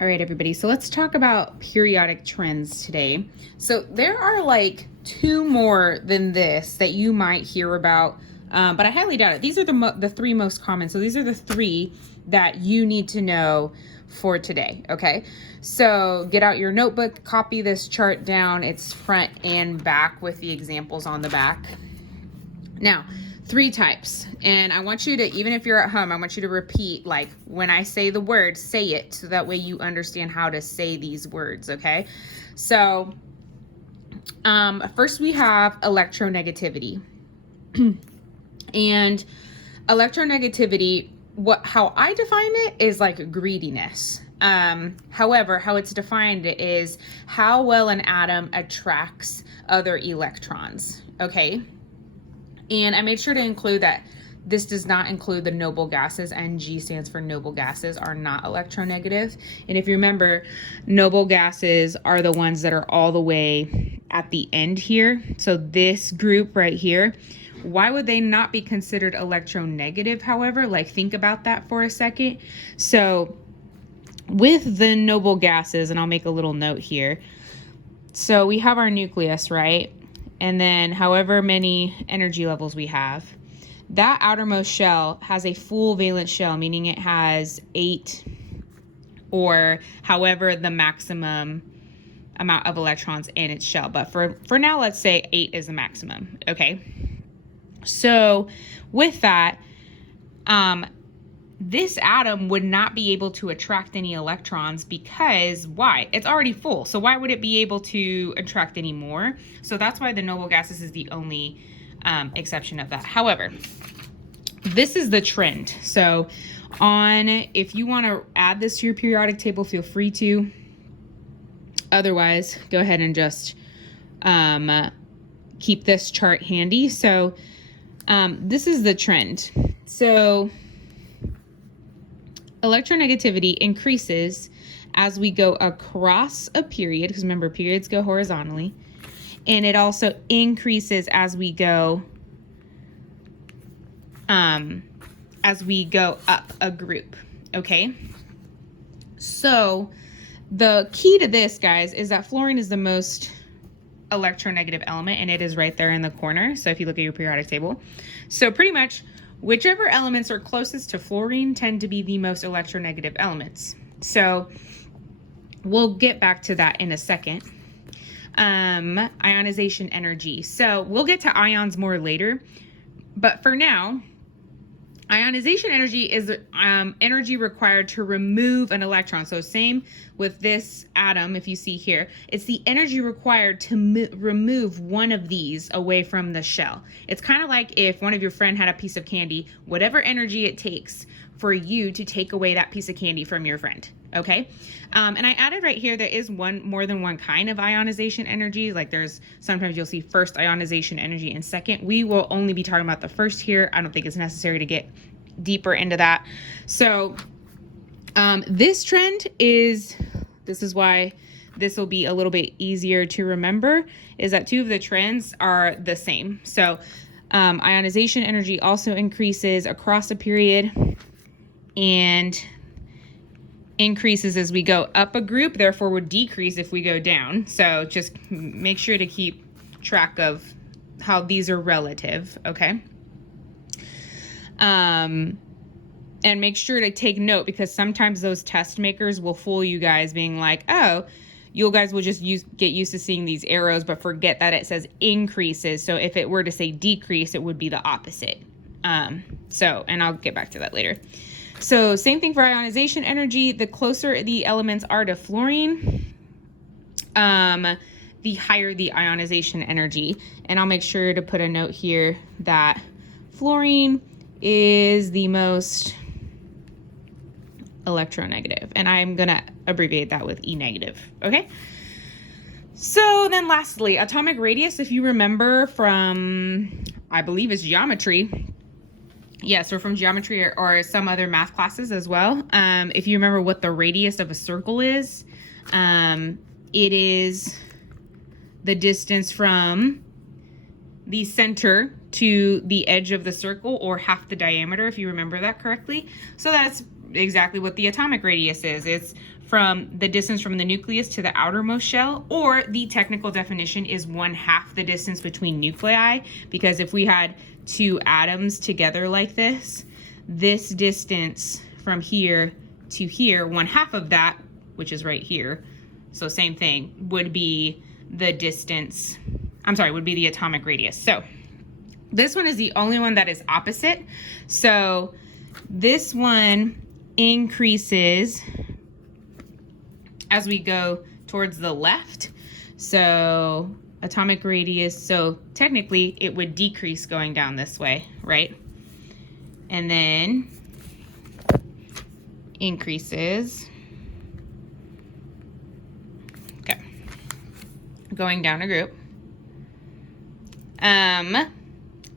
All right, everybody. So let's talk about periodic trends today. So there are like two more than this that you might hear about, but I highly doubt it. These are the three most common. So these are the three that you need to know for today. Okay. So get out your notebook, copy this chart down. It's front and back with the examples on the back. Now, three types. And I want you to, even if you're at home, I want you to repeat, like when I say the word, say it, so that way you understand how to say these words, okay? So, first we have electronegativity. And electronegativity, how I define it is like greediness. However, how it's defined is how well an atom attracts other electrons, okay? And I made sure to include that this does not include the noble gases. Ng stands for noble gases, are not electronegative. And if you remember, noble gases are the ones that are all the way at the end here. So this group right here, why would they not be considered electronegative, however? Like, think about that for a second. So with the noble gases, and I'll make a little note here. So we have our nucleus, right? And then however many energy levels we have, that outermost shell has a full valence shell, meaning it has 8 or however the maximum amount of electrons in its shell. But for now, let's say 8 is the maximum, okay? So with that, this atom would not be able to attract any electrons because why? It's already full. So why would it be able to attract any more? So that's why the noble gases is the only exception of that. However, this is the trend. So if you want to add this to your periodic table, feel free to. Otherwise, go ahead and just keep this chart handy. So this is the trend. So electronegativity increases as we go across a period, because remember, periods go horizontally, and it also increases as we go up a group, okay? So the key to this, guys, is that fluorine is the most electronegative element, and it is right there in the corner. So if you look at your periodic table, so pretty much whichever elements are closest to fluorine tend to be the most electronegative elements. So we'll get back to that in a second. Ionization energy. So we'll get to ions more later, but for now, ionization energy is energy required to remove an electron. So same with this atom, if you see here, it's the energy required to remove one of these away from the shell. It's kind of like if one of your friend had a piece of candy, whatever energy it takes for you to take away that piece of candy from your friend, okay? And I added right here, there is more than one kind of ionization energy. Like sometimes you'll see first ionization energy and second. We will only be talking about the first here. I don't think it's necessary to get deeper into that. So this trend this is why this will be a little bit easier to remember, is that two of the trends are the same. So ionization energy also increases across a period and increases as we go up a group, therefore would decrease if we go down. So just make sure to keep track of how these are relative, okay? And make sure to take note, because sometimes those test makers will fool you guys, being like, oh, you guys will just get used to seeing these arrows, but forget that it says increases. So if it were to say decrease, it would be the opposite. And I'll get back to that later. So same thing for ionization energy. The closer the elements are to fluorine, the higher the ionization energy. And I'll make sure to put a note here that fluorine is the most electronegative. And I'm going to abbreviate that with E negative, okay? So then lastly, atomic radius, if you remember from, I believe it's geometry. Yes, or from geometry or some other math classes as well. If you remember what the radius of a circle is, it is the distance from the center to the edge of the circle, or half the diameter, if you remember that correctly. So that's exactly what the atomic radius is. It's from the distance from the nucleus to the outermost shell, or the technical definition is 1/2 the distance between nuclei, because if we had two atoms together like this distance from here to here, 1/2 of that, which is right here, so same thing, would be the distance, would be the atomic radius. So this one is the only one that is opposite. So this one increases as we go towards the left. So atomic radius, so technically it would decrease going down this way, right? And then increases, okay, going down a group.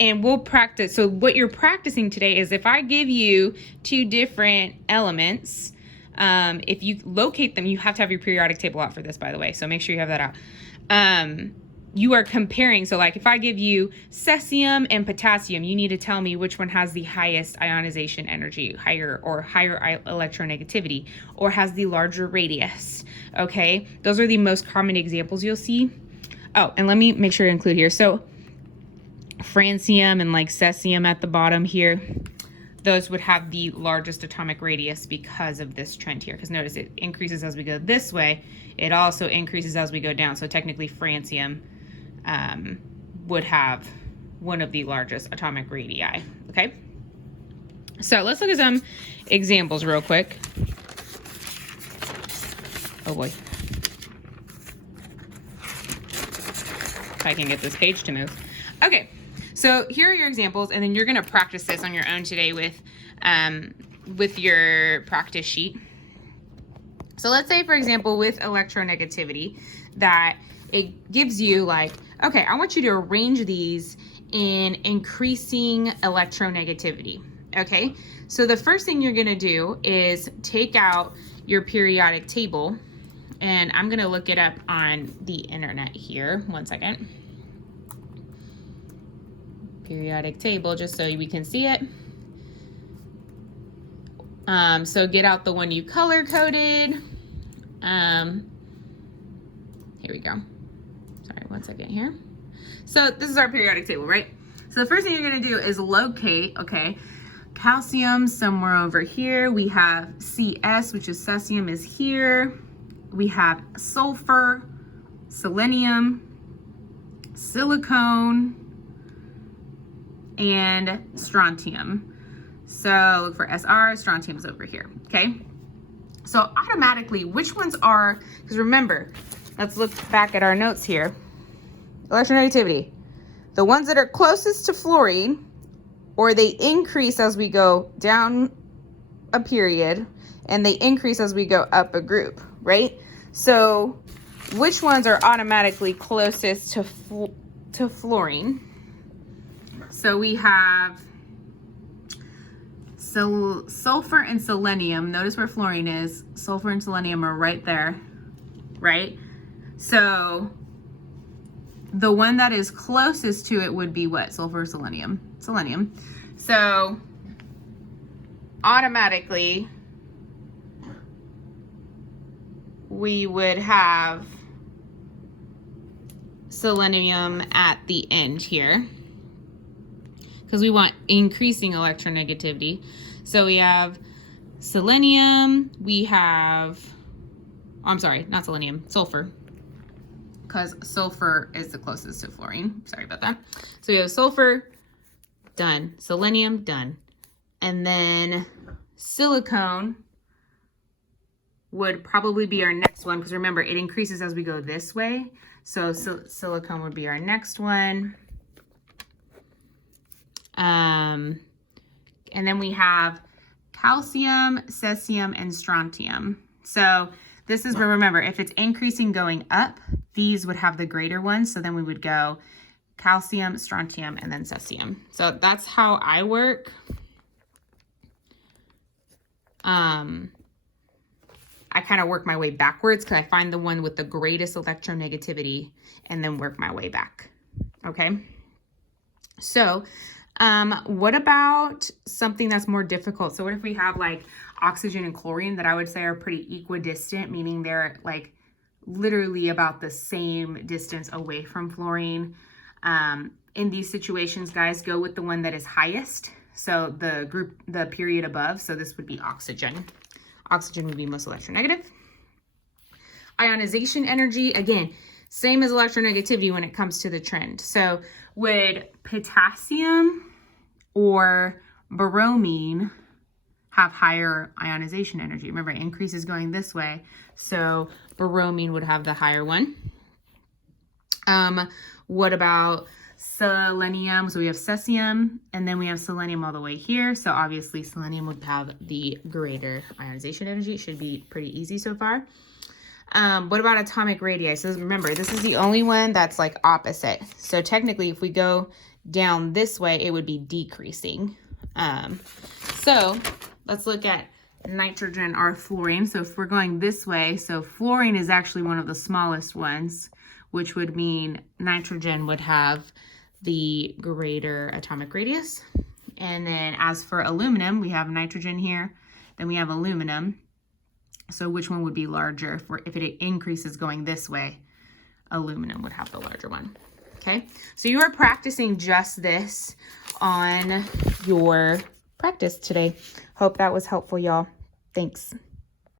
And we'll practice. So what you're practicing today is if I give you two different elements, if you locate them, you have to have your periodic table out for this, by the way. So make sure you have that out. You are comparing. So like if I give you cesium and potassium, you need to tell me which one has the highest ionization energy, higher electronegativity, or has the larger radius. Okay, those are the most common examples you'll see. Oh, and let me make sure to include here. So francium and like cesium at the bottom here, those would have the largest atomic radius because of this trend here. Because notice it increases as we go this way. It also increases as we go down. So technically francium would have one of the largest atomic radii. Okay. So let's look at some examples real quick. Oh boy. If I can get this page to move. Okay. So here are your examples, and then you're going to practice this on your own today with your practice sheet. So let's say, for example, with electronegativity, that it gives you like, okay, I want you to arrange these in increasing electronegativity. Okay, so the first thing you're going to do is take out your periodic table, and I'm going to look it up on the internet here. One second. Periodic table, just so we can see it. So get out the one you color coded. Here we go. Sorry, one second here. So this is our periodic table, right? So the first thing you're gonna do is locate, okay, calcium somewhere over here. We have CS, which is cesium, is here. We have sulfur, selenium, silicone, and strontium. So look for SR, strontium's over here, okay? So automatically, which ones are, because remember, let's look back at our notes here. Electronegativity, the ones that are closest to fluorine, or they increase as we go down a period, and they increase as we go up a group, right? So which ones are automatically closest to fluorine? So we have sulfur and selenium. Notice where fluorine is. Sulfur and selenium are right there, right? So the one that is closest to it would be what? Sulfur or selenium? Selenium. So automatically we would have selenium at the end here, because we want increasing electronegativity. So we have selenium, we have, oh, I'm sorry, not selenium, sulfur, because sulfur is the closest to fluorine. Sorry about that. So we have sulfur, done. Selenium, done. And then silicone would probably be our next one, because remember, it increases as we go this way. So silicone would be our next one. And then we have calcium, cesium, and strontium. So this is where, remember, if it's increasing going up, these would have the greater ones. So then we would go calcium, strontium, and then cesium. So that's how I work. I kind of work my way backwards, because I find the one with the greatest electronegativity and then work my way back. Okay. So What about something that's more difficult? So what if we have like oxygen and chlorine that I would say are pretty equidistant, meaning they're like literally about the same distance away from fluorine. In these situations, guys, go with the one that is highest. So the period above. So this would be oxygen. Oxygen would be most electronegative. Ionization energy, again, same as electronegativity when it comes to the trend. So would potassium or bromine have higher ionization energy? Remember, increase is going this way. So bromine would have the higher one. What about selenium? So we have cesium, and then we have selenium all the way here. So obviously selenium would have the greater ionization energy. It should be pretty easy so far. What about atomic radii? So remember, this is the only one that's like opposite. So technically, if we go down this way, it would be decreasing. So let's look at nitrogen or fluorine. So if we're going this way, so fluorine is actually one of the smallest ones, which would mean nitrogen would have the greater atomic radius. And then as for aluminum, we have nitrogen here, then we have aluminum. So which one would be larger? If it increases going this way, aluminum would have the larger one. Okay, so you are practicing just this on your practice today. Hope that was helpful, y'all. Thanks.